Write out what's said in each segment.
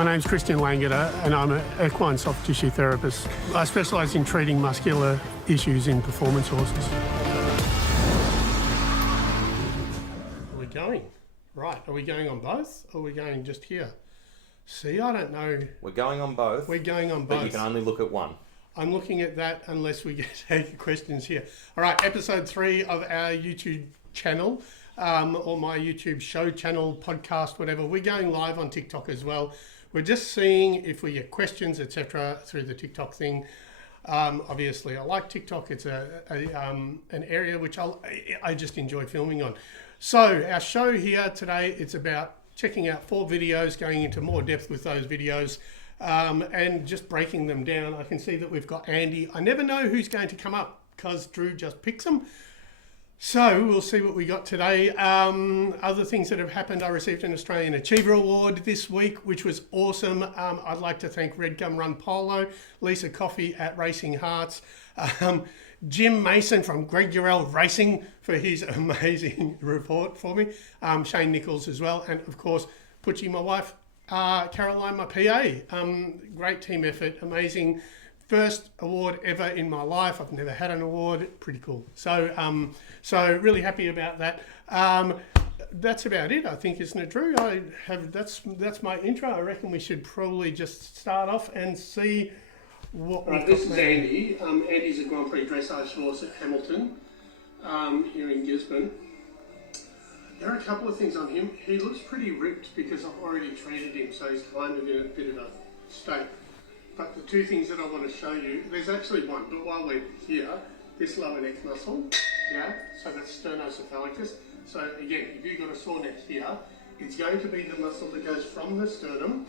My name's ChristianLangeder and I'm an equine soft tissue therapist. I specialise in treating muscular issues in performance horses. Are we going? Right, are we going on both or are we going just here? See, I don't know. We're going on both. We're going on both. But you can only look at one. I'm looking at that unless we take questions here. All right, episode 3 of our YouTube channel, or my YouTube show channel, podcast, whatever. We're going live on TikTok as well. We're just seeing if we get questions, etc., through the TikTok thing. Obviously, I like TikTok. It's an area which I just enjoy filming on. So our show here today, it's about checking out 4 videos, going into more depth with those videos, and just breaking them down. I can see that we've got Andy. I never know who's going to come up because Drew just picks them. So we'll see what we got today. Other things that have happened, I received an Australian Achiever Award this week, which was awesome. I'd like to thank Red Gum Run Polo, Lisa Coffey at Racing Hearts, Jim Mason from Greg Urell Racing for his amazing report for me, Shane Nichols as well, and of course, Putchie, my wife, Caroline, my PA. Great team effort, amazing. First award ever in my life. I've never had an award. Pretty cool. So, so really happy about that. That's about it, I think, isn't it, Drew? That's my intro. I reckon we should probably just start off and see what. Right, this is Andy. Andy's a Grand Prix dressage horse at Hamilton, here in Gisborne. There are a couple of things on him. He looks pretty ripped because I've already treated him, so he's kind of in a bit of a state. But the 2 things that I want to show you, there's actually one, but while we're here, this lower neck muscle, yeah, so that's sternocephalicus. So again, if you've got a sore neck here, it's going to be the muscle that goes from the sternum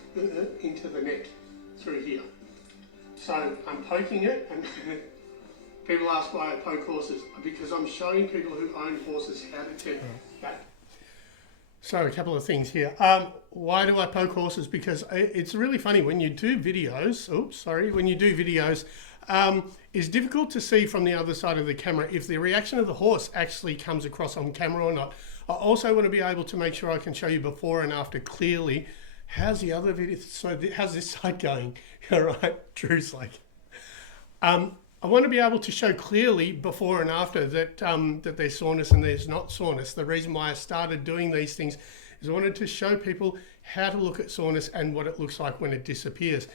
into the neck through here. So I'm poking it, and people ask why I poke horses, because I'm showing people who own horses how to check that. So a couple of things here. Why do I poke horses? Because it's really funny when you do videos. When you do videos, it's difficult to see from the other side of the camera if the reaction of the horse actually comes across on camera or not. I also want to be able to make sure I can show you before and after clearly. How's the other video? So how's this side going? All right, Drew's like. I want to be able to show clearly before and after that that there's soreness and there's not soreness. The reason why I started doing these things is I wanted to show people how to look at soreness and what it looks like when it disappears.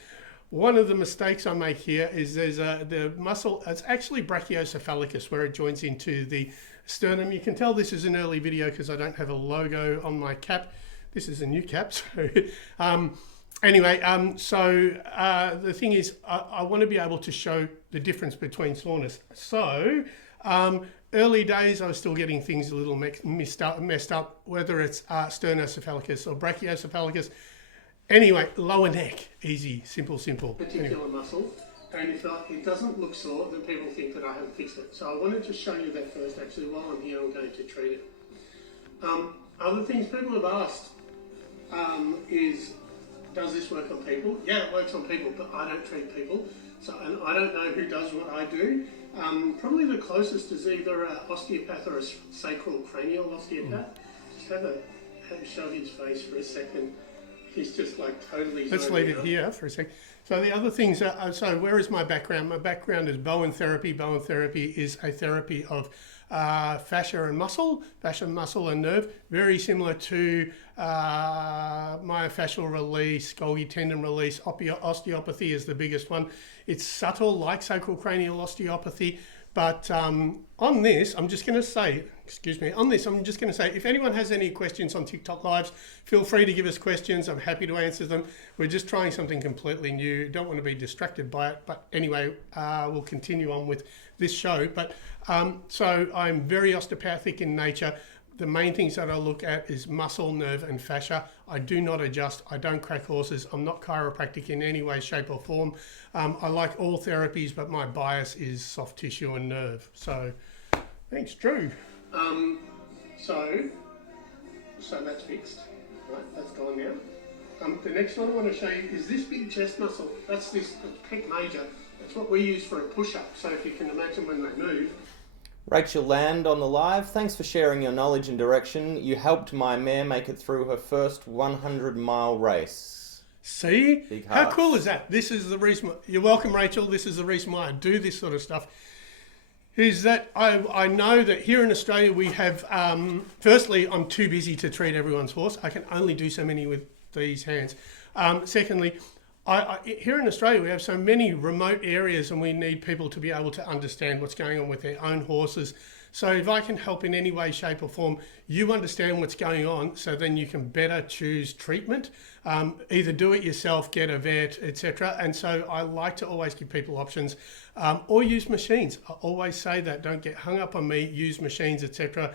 One of the mistakes I make here is there's the muscle, it's actually brachiocephalicus where it joins into the sternum. You can tell this is an early video because I don't have a logo on my cap. This is a new cap. So, anyway, the thing is, I want to be able to show the difference between soreness. So, early days, I was still getting things a little messed up, whether it's sternocephalicus or brachiocephalicus. Anyway, lower neck, easy, simple. Particular muscle, and if it doesn't look sore, then people think that I haven't fixed it. So I wanted to show you that first. Actually, while I'm here, I'm going to treat it. Other things people have asked is, does this work on people? Yeah, it works on people, but I don't treat people. So, and I don't know who does what I do. Probably the closest is either an osteopath or a sacral cranial osteopath. Just have a show his face for a second. He's just like totally. Let's leave it here for a second. So the other things are, so where is my background? My background is Bowen therapy. Bowen therapy is a therapy of fascia and muscle and nerve, very similar to myofascial release, Golgi tendon release. Osteopathy is the biggest one. It's subtle, like sacrocranial osteopathy, but on this, I'm just going to say, if anyone has any questions on TikTok Lives, feel free to give us questions. I'm happy to answer them. We're just trying something completely new. Don't want to be distracted by it. But anyway, we'll continue on with this show. But so I'm very osteopathic in nature. The main things that I look at is muscle, nerve, and fascia. I do not adjust. I don't crack horses. I'm not chiropractic in any way, shape, or form. I like all therapies, but my bias is soft tissue and nerve. So, thanks, Drew. So that's fixed. Right, that's gone now. The next one I want to show you is this big chest muscle. That's this pec major. That's what we use for a push-up. So if you can imagine when they move. Rachel Land on the live. Thanks for sharing your knowledge and direction. You helped my mare make it through her first 100-mile race. See? Big How hearts. cool is that? This is the reason. You're welcome, Rachel. This is the reason why I do this sort of stuff. Is that I know that here in Australia we have, firstly, I'm too busy to treat everyone's horse. I can only do so many with these hands. Secondly, here in Australia we have so many remote areas and we need people to be able to understand what's going on with their own horses. So if I can help in any way, shape or form, you understand what's going on, so then you can better choose treatment, either do it yourself, get a vet, etc. And so I like to always give people options, or use machines. I always say that, don't get hung up on me, use machines, etc.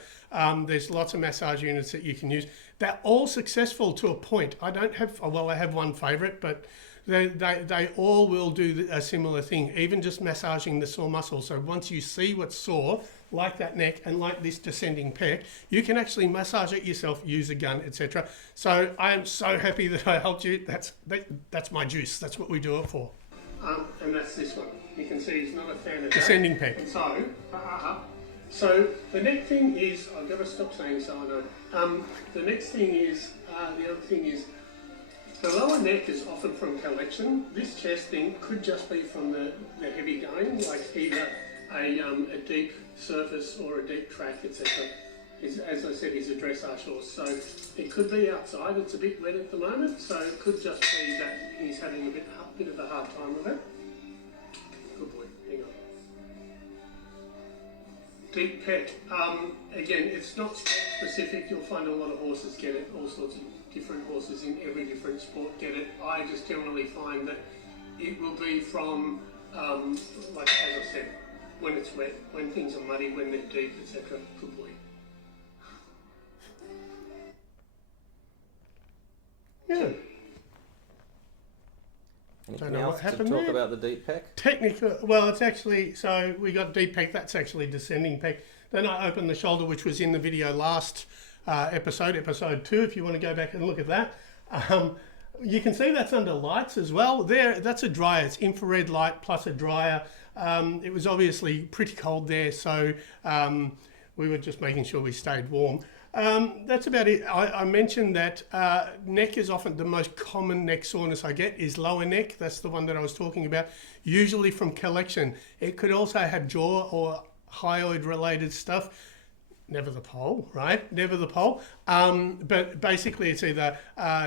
There's lots of massage units that you can use. They're all successful to a point. I don't have, well, I have one favorite, but they all will do a similar thing, even just massaging the sore muscle. So once you see what's sore, like that neck and like this descending pec, you can actually massage it yourself, use a gun, etc. So I am so happy that I helped you. That's my juice. That's what we do it for. And that's this one. You can see he's not a fan of descending pec. And so the next thing is, I've got to stop saying so, I know. The next thing is, the other thing is, the lower neck is often from collection. This chest thing could just be from the heavy going, like either a deep surface or a deep track, etc. As I said, he's a dressage horse, so it could be outside. It's a bit wet at the moment, so it could just be that he's having a bit of a hard time with it. Good boy, hang on. Deep pec. Again, it's not sport specific. You'll find a lot of horses get it, all sorts of different horses in every different sport get it. I just generally find that it will be from, like as I said, when it's wet, when things are muddy, when they're deep, etc. Good boy. Yeah. Anything else to talk about the deep pec? Technically, well, it's actually, so we got deep pec, that's actually descending pec. Then I opened the shoulder, which was in the video last episode 2, if you want to go back and look at that. You can see that's under lights as well. That's a dryer, it's infrared light plus a dryer. It was obviously pretty cold there, so we were just making sure we stayed warm. That's about it. I mentioned that neck is often the most common neck soreness I get is lower neck. That's the one that I was talking about, usually from collection. It could also have jaw or hyoid related stuff. Never the pole, right? Never the pole. But basically it's either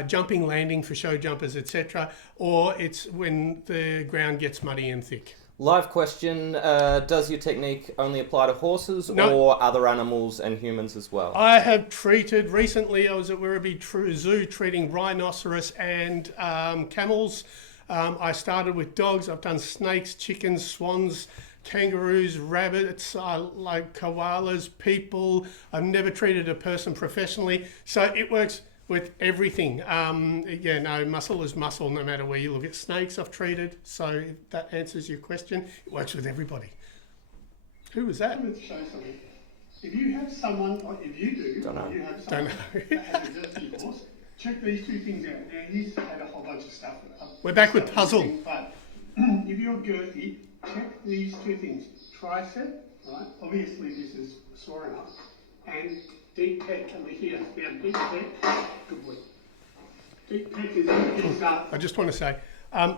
jumping, landing for show jumpers, etc., or it's when the ground gets muddy and thick. Live question, does your technique only apply to horses or other animals and humans as well? I have treated, recently I was at Werribee Zoo treating rhinoceros and camels. I started with dogs, I've done snakes, chickens, swans, kangaroos, rabbits, like koalas, people. I've never treated a person professionally, so it works with everything. Yeah, no, muscle is muscle no matter where you look at. Snakes I've treated, so if that answers your question. It works with everybody. Who was that? Let's show something. If you have someone, or if you do, you have someone that has a dirty horse, check these two things out. Now, he's had a whole bunch of stuff. We're back with puzzle. But if you're girthy, check these two things. Tricep, right? Obviously this is sore enough. And deep pec under here. Now, deep pec, good boy. Deep pec is I just want to say,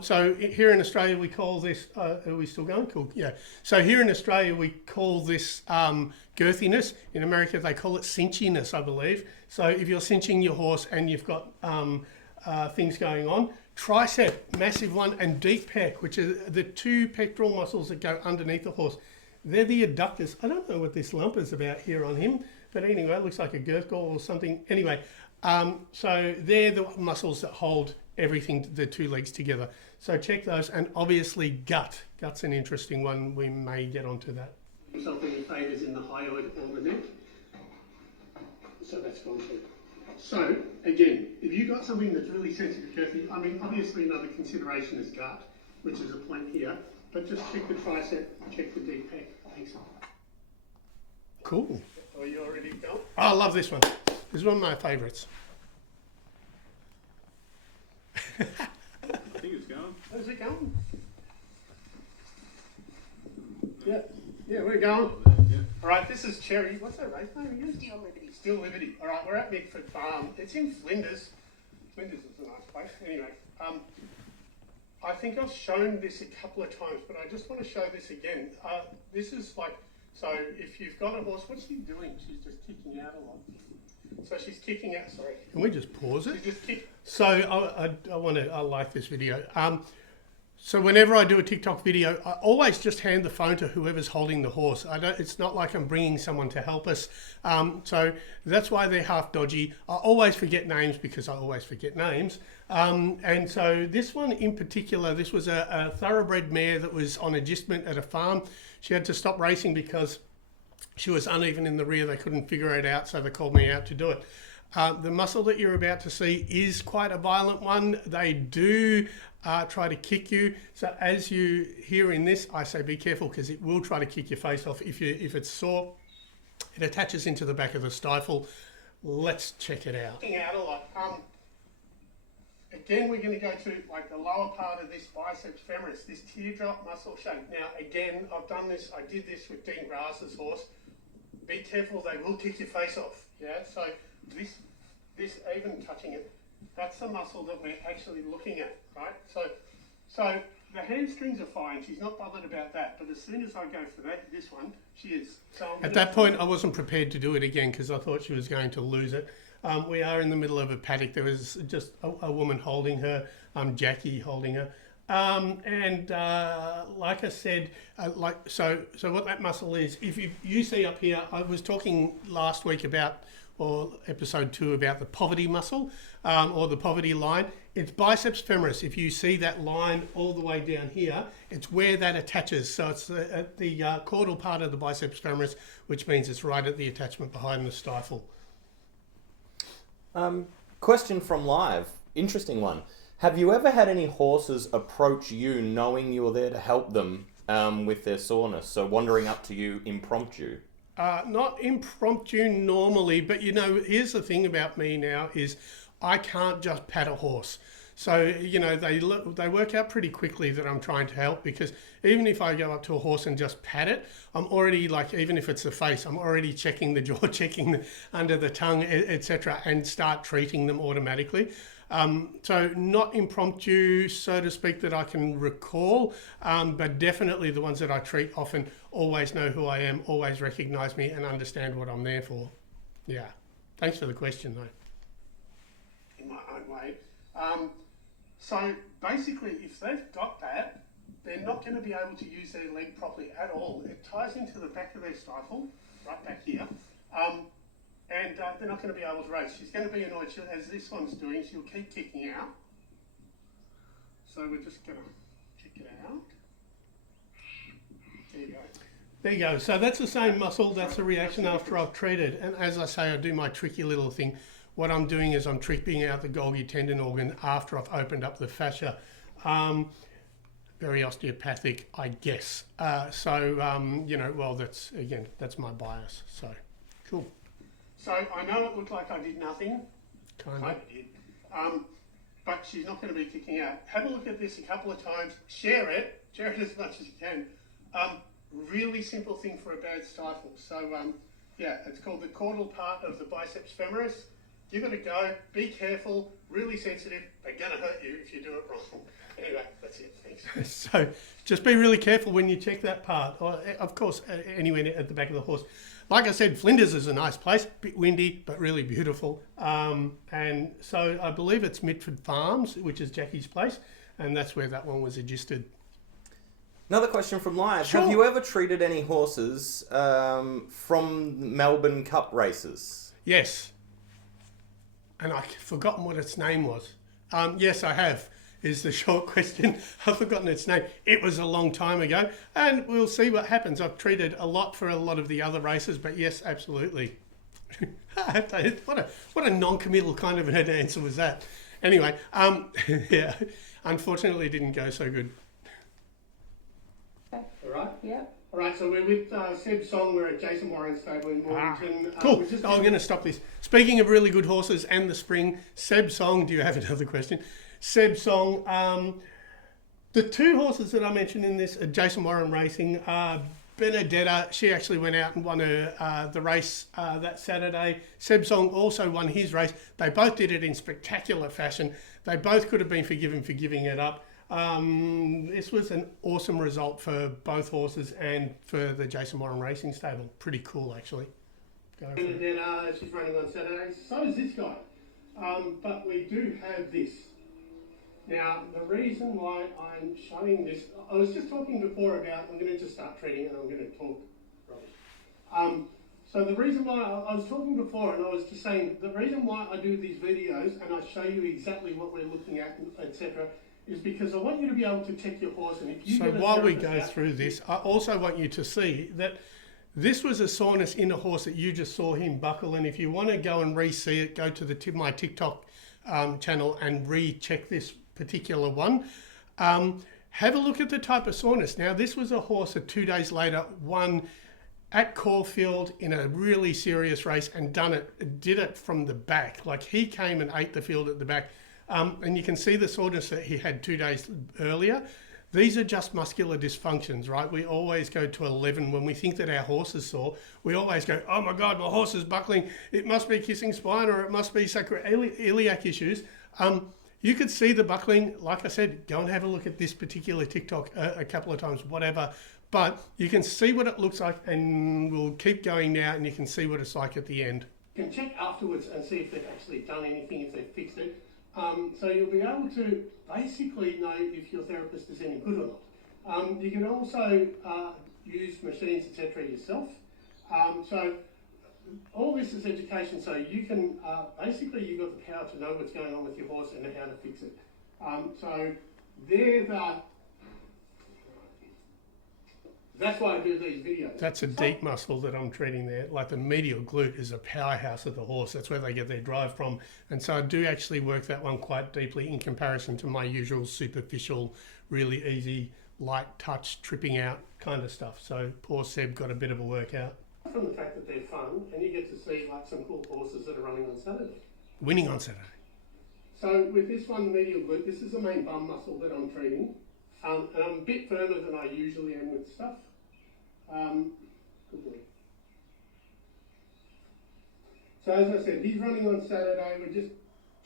so here in Australia we call this, are we still going? Cool, yeah. So here in Australia we call this girthiness. In America they call it cinchiness, I believe. So if you're cinching your horse and you've got things going on, tricep, massive one, and deep pec, which are the two pectoral muscles that go underneath the horse. They're the adductors. I don't know what this lump is about here on him, but anyway, it looks like a girth gall or something. Anyway, so they're the muscles that hold everything, the two legs together. So check those, and obviously gut. Gut's an interesting one. We may get onto that. Something that favours in the hyoid or the neck. So that's gone too. So, again, if you've got something that's really sensitive girthy, I mean, obviously another consideration is gut, which is a point here, but just check the tricep, check the deep pec. Thanks. Cool. Are you already going? Oh, I love this one. This is one of my favourites. I think it's going. How's it going? Yeah, we're going. Yeah. All right, this is Cherry. What's her race name again? Steel Liberty. Steel Liberty. All right, we're at Mitford Farm. It's in Flinders. Flinders is a nice place. Anyway, I think I've shown this a couple of times, but I just want to show this again. This is like, so if you've got a horse, what's she doing? She's just kicking out a lot. So she's kicking out, sorry. Can we just pause it? She just kick. So I like this video. So whenever I do a TikTok video, I always just hand the phone to whoever's holding the horse. It's not like I'm bringing someone to help us. So that's why they're half dodgy. I always forget names because I always forget names. And so this one in particular, this was a thoroughbred mare that was on agistment at a farm. She had to stop racing because she was uneven in the rear. They couldn't figure it out, so they called me out to do it. The muscle that you're about to see is quite a violent one. They do try to kick you. So as you hear in this, I say be careful because it will try to kick your face off if it's sore. It attaches into the back of the stifle. Let's check it out. Out a lot. Again, we're going to go to like the lower part of this biceps femoris, this teardrop muscle shape. Now, again, I've done this. I did this with Dean Grass's horse. Be careful; they will kick your face off. Yeah. So this even touching it, that's the muscle that we're actually looking at, right? So the hamstrings are fine. She's not bothered about that. But as soon as I go for this one, she is. So at that point, I wasn't prepared to do it again because I thought she was going to lose it. We are in the middle of a paddock. There was just a woman holding her, Jackie holding her. Like I said, so what that muscle is, if you see up here, I was talking last week about, or episode 2, about the poverty muscle, or the poverty line. It's biceps femoris. If you see that line all the way down here, it's where that attaches. So it's the caudal part of the biceps femoris, which means it's right at the attachment behind the stifle. Question from live. Interesting one. Have you ever had any horses approach you knowing you were there to help them with their soreness? So wandering up to you impromptu? Not impromptu normally, but here's the thing about me now is I can't just pat a horse. So, they work out pretty quickly that I'm trying to help, because even if I go up to a horse and just pat it, I'm already even if it's the face, I'm already checking the jaw, checking under the tongue, etc., and start treating them automatically. So not impromptu, so to speak, that I can recall, but definitely the ones that I treat often always know who I am, always recognise me and understand what I'm there for. Yeah. Thanks for the question, though. In my own way. So basically, if they've got that, they're not going to be able to use their leg properly at all. It ties into the back of their stifle, right back here, and they're not going to be able to race. She's going to be annoyed, as this one's doing. She'll keep kicking out. So we're just going to kick it out. There you go. There you go. So that's the same muscle. That's the reaction after I've treated. And as I say, I do my tricky little thing. What I'm doing is I'm tripping out the Golgi tendon organ after I've opened up the fascia. Very osteopathic, I guess. Well, that's my bias. So, cool. So I know it looked like I did nothing. Kind of did. But she's not going to be kicking out. Have a look at this a couple of times. Share it as much as you can. Really simple thing for a bad stifle. So, it's called the caudal part of the biceps femoris. Give it a go. Be careful. Really sensitive. They're going to hurt you if you do it wrong. Anyway, that's it. Thanks. So just be really careful when you check that part. Or, of course, anywhere at the back of the horse. Like I said, Flinders is a nice place. Bit windy, but really beautiful. And so I believe it's Mitford Farms, which is Jackie's place. And that's where that one was adjusted. Another question from live. Sure. Have you ever treated any horses from Melbourne Cup races? Yes. And I've forgotten what its name was. Yes, I have, is the short question. I've forgotten its name. It was a long time ago, and we'll see what happens. I've treated a lot for a lot of the other races, but yes, absolutely. What a non-committal kind of an answer was that. Anyway, yeah, unfortunately it didn't go so good. Okay. All right? Yeah. All right, so we're with Seb Song. We're at Jason Warren's stable in Mornington. Cool. I'm going to stop this. Speaking of really good horses and the spring, Seb Song, do you have another question? Seb Song, the two horses that I mentioned in this Jason Warren Racing are Benedetta, she actually went out and won the race that Saturday. Seb Song also won his race. They both did it in spectacular fashion. They both could have been forgiven for giving it up. This was an awesome result for both horses and for the Jason Warren Racing Stable. Pretty cool, actually. Benedetta, she's running on Saturday. So is this guy. But we do have this. Now, the reason why I'm showing this, I was just talking before about, I'm going to just start treating and I'm going to talk rubbish. So the reason why, I was talking before and I was just saying, the reason why I do these videos and I show you exactly what we're looking at, etc., is because I want you to be able to check your horse. And if you so while we go through this, I also want you to see that this was a soreness in a horse that you just saw him buckle. And if you want to go and re-see it, go to my TikTok channel and recheck this particular one. Have a look at the type of soreness. Now, this was a horse that 2 days later won at Caulfield in a really serious race and did it from the back. Like, he came and ate the field at the back. And you can see the soreness that he had 2 days earlier. These are just muscular dysfunctions, right? We always go to 11 when we think that our horse is sore. We always go, oh my God, my horse is buckling. It must be kissing spine or it must be sacroiliac issues. You could see the buckling. Like I said, go and have a look at this particular TikTok a couple of times, whatever. But you can see what it looks like, and we'll keep going now, and you can see what it's like at the end. You can check afterwards and see if they've actually done anything, if they've fixed it. So you'll be able to basically know if your therapist is any good or not. You can also use machines, etc. yourself. So all this is education, so you can, basically you've got the power to know what's going on with your horse and how to fix it. So that's why I do these videos. That's a deep muscle that I'm treating there. Like the medial glute is a powerhouse of the horse. That's where they get their drive from. And so I do actually work that one quite deeply in comparison to my usual superficial, really easy, light touch, tripping out kind of stuff. So poor Seb got a bit of a workout. From the fact that they're fun, and you get to see like some cool horses that are running on Saturday. Winning on Saturday. So with this one, the medial glute, this is the main bum muscle that I'm treating. And I'm a bit firmer than I usually am with stuff. Good boy. So as I said, he's running on Saturday. We're just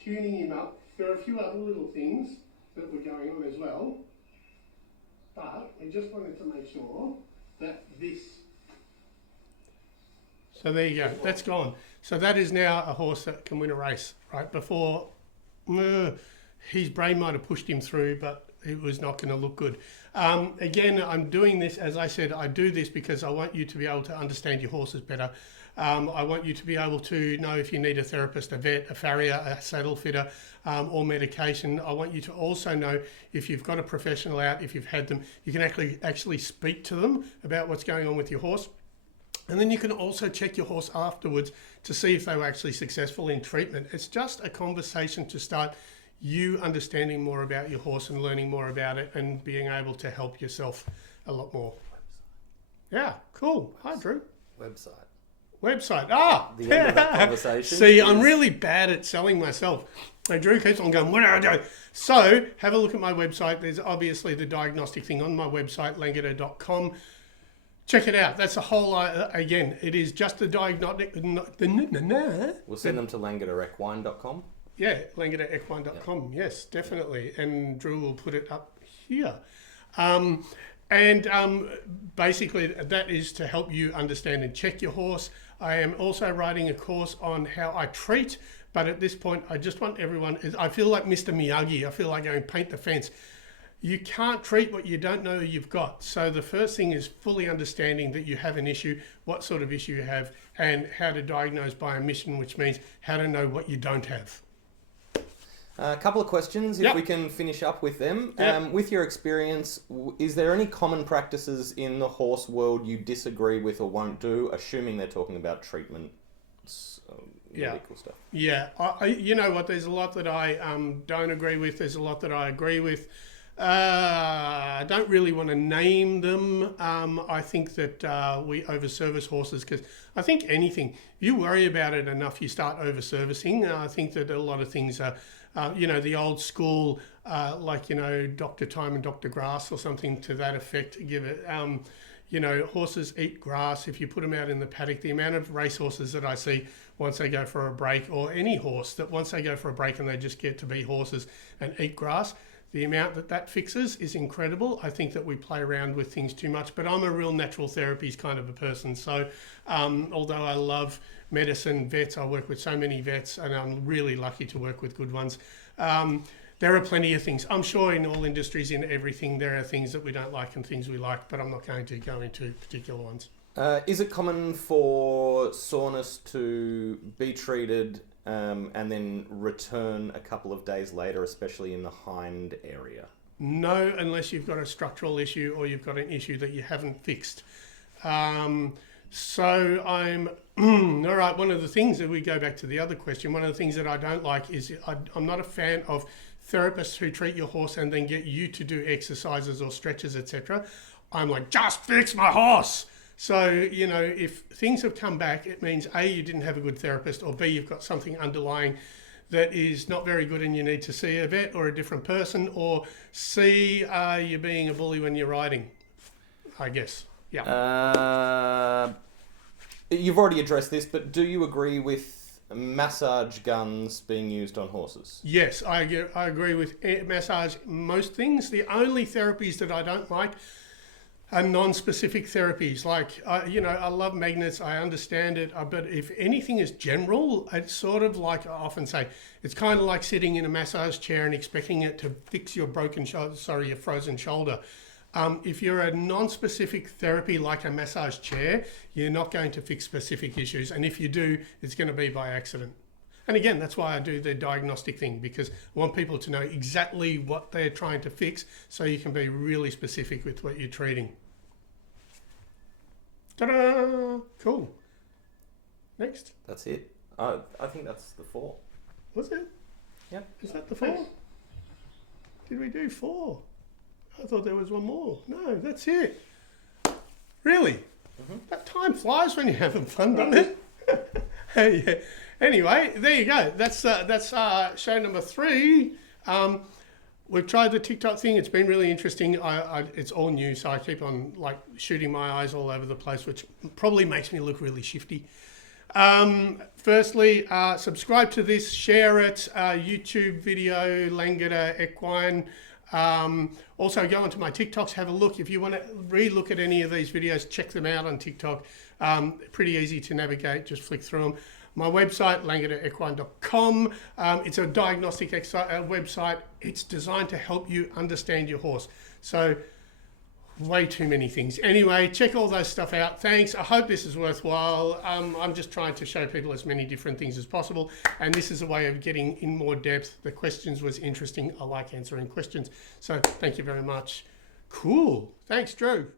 tuning him up. There are a few other little things that were going on as well. But we just wanted to make sure that this... So there you go, that's gone. So that is now a horse that can win a race, right? Before, his brain might have pushed him through, but it was not going to look good. Again, I'm doing this, as I said, I do this because I want you to be able to understand your horses better. I want you to be able to know if you need a therapist, a vet, a farrier, a saddle fitter, or medication. I want you to also know if you've got a professional out, if you've had them, you can actually speak to them about what's going on with your horse. And then you can also check your horse afterwards to see if they were actually successful in treatment. It's just a conversation to start you understanding more about your horse and learning more about it and being able to help yourself a lot more. Yeah, cool. Hi, Drew. Website. Ah! The end of that conversation. See, I'm really bad at selling myself. So Drew keeps on going, what do I do? So have a look at my website. There's obviously the diagnostic thing on my website, langeder.com. Check it out. That's a whole, again, it is just the diagnostic. We'll send them to langederequine.com. Yeah, langederequine.com. Yes, definitely. And Drew will put it up here. Basically, that is to help you understand and check your horse. I am also writing a course on how I treat, but at this point, I just want everyone, I feel like Mr. Miyagi. I feel like going paint the fence. You can't treat what you don't know you've got. So the first thing is fully understanding that you have an issue, what sort of issue you have, and how to diagnose by omission, which means how to know what you don't have. A couple of questions, if we can finish up with them. With your experience, is there any common practices in the horse world you disagree with or won't do, assuming they're talking about treatment, medical stuff? Yeah, you know what, there's a lot that I don't agree with, there's a lot that I agree with. I don't really want to name them. I think that we over-service horses because I think anything, you worry about it enough, you start over-servicing. I think that a lot of things are, the old school, Dr. Time and Dr. Grass or something to that effect, give it, horses eat grass. If you put them out in the paddock, the amount of race horses that I see once they go for a break, or any horse that once they go for a break and they just get to be horses and eat grass, the amount that fixes is incredible. I think that we play around with things too much, but I'm a real natural therapies kind of a person. So although I love medicine, vets, I work with so many vets, and I'm really lucky to work with good ones. There are plenty of things. I'm sure in all industries, in everything, there are things that we don't like and things we like, but I'm not going to go into particular ones. Is it common for soreness to be treated and then return a couple of days later, especially in the hind area? No, unless you've got a structural issue or you've got an issue that you haven't fixed. So I'm, all right, one of the things that we go back to the other question, one of the things that I don't like is I'm not a fan of therapists who treat your horse and then get you to do exercises or stretches, etc. I'm like, just fix my horse. So, if things have come back, it means A, you didn't have a good therapist, or B, you've got something underlying that is not very good and you need to see a vet or a different person, or C, you're being a bully when you're riding, I guess. Yeah. You've already addressed this, but do you agree with massage guns being used on horses? Yes, I agree with massage, most things. The only therapies that I don't like are non-specific therapies. Like, I love magnets, I understand it, but if anything is general, it's sort of like I often say, it's kind of like sitting in a massage chair and expecting it to fix your your frozen shoulder. If you're a non-specific therapy like a massage chair, you're not going to fix specific issues. And if you do, it's going to be by accident. And again, that's why I do the diagnostic thing, because I want people to know exactly what they're trying to fix so you can be really specific with what you're treating. Ta-da! Cool. Next. That's it. I think that's the 4. Was it? Yep. Is that the 4? Did we do 4? I thought there was one more. No, that's it. Really? Mm-hmm. That time flies when you're having fun, doesn't it? Yeah. Anyway, there you go. That's show number 3. We've tried the TikTok thing. It's been really interesting. It's all new, so I keep on shooting my eyes all over the place, which probably makes me look really shifty. Firstly, subscribe to this, share it, YouTube video, Langeder, Equine. Also go onto my TikToks, have a look. If you want to re-look at any of these videos, check them out on TikTok. Pretty easy to navigate, just flick through them. My website, langederequine.com. It's a diagnostic website. It's designed to help you understand your horse. So way too many things. Anyway, check all those stuff out. Thanks. I hope this is worthwhile. I'm just trying to show people as many different things as possible. And this is a way of getting in more depth. The questions was interesting. I like answering questions. So thank you very much. Cool. Thanks, Drew.